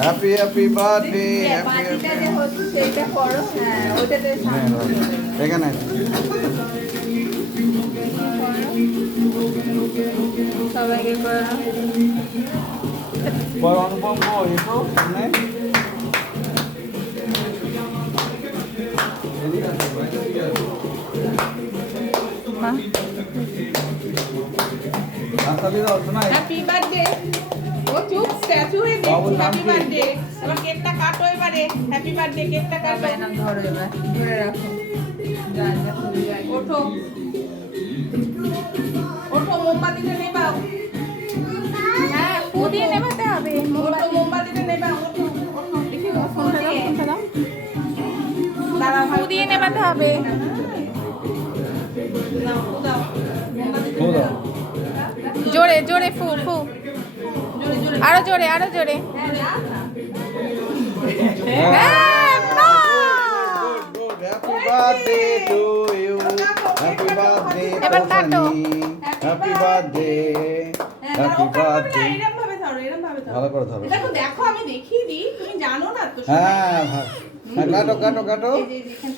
Happy happy birthday happy বাকিটা যে happy হচ্ছে সেইটা করো, হ্যাঁ ওইটাতে এখানে সবাইকে করো। বড় অনুপম এসো সামনে মা রাস্তা দিয়ে দাও শোনা হ্যাপি বার্থডে। ও চুপ স্ট্যাচু হয়ে বাবুর দেখছি। নাম হ্যাপি কি? বার্থডে। এবার কেকটা কাটো এবারে। হ্যাপি বার্থডে কেকটা কাটো। সবাই নাম ধরো, এবার ধরে রাখো। যা যা তুমি যাই। ওঠো ওঠো মোমবাতিটা নেবাও। হ্যাঁ ফু দিয়ে নেভাতে হবে। ওঠো মোমবাতিটা নেবাও। ওঠো ওঠো দেখি ফোনটা দাও, ফোনটা দাও। দাঁড়া ফু দিয়ে নেভাতে হবে। দাও দাও মোমবাতিটা ও দাও জোরে জোরে ফু ফু। জোরে জোরে আরো জোরে, আরো জোরে। হ্যাঁ হ্যাঁ, বাহ! Good happy birthday to you happy birthday এবার কাটো। হ্যাপি বার্থডে হ্যাপি বার্থডে এরকম ভাবে ধরো এরকম ভাবে ধরো। ভালো করে ধরো দেখো দেখো আমি দেখিয়ে দিই, তুমি জানো না তো। হ্যাঁ কাটো কাটো কাটো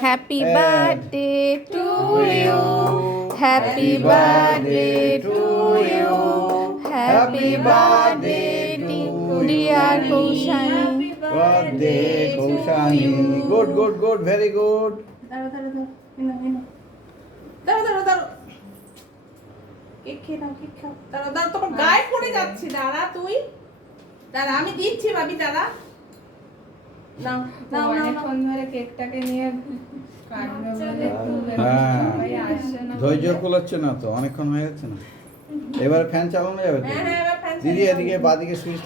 happy birthday to you, happy birthday to you, happy birthday dear Koushani. Birthday Koushani good good good very good দাঁড়াও দাঁড়াও দাঁড়াও এনো এনো দাঁড়াও দাঁড়াও দাঁড়াও কেক খেয়ে নাও কেক খাও। দাঁড়াও দাঁড়াও তোমার গায়ে পড়ে যাচ্ছে। দাঁড়া তুই দাঁড়া আমি দিচ্ছি ভাবি দাঁড়া। নাও নাও নাও নাও। অনেকক্ষণ ধরে কেকটাকে নিয়ে কাটবে বলে হ্যাঁ সবাই আসছে না। ধৈর্য কুলাচ্ছে না তো অনেকক্ষণ হয়ে যাচ্ছে না এবার ফ্যান চালানো যাবে তো হ্যাঁ হ্যাঁ এবার ফ্যান দিদি এদিকে বাদিকে সুইচ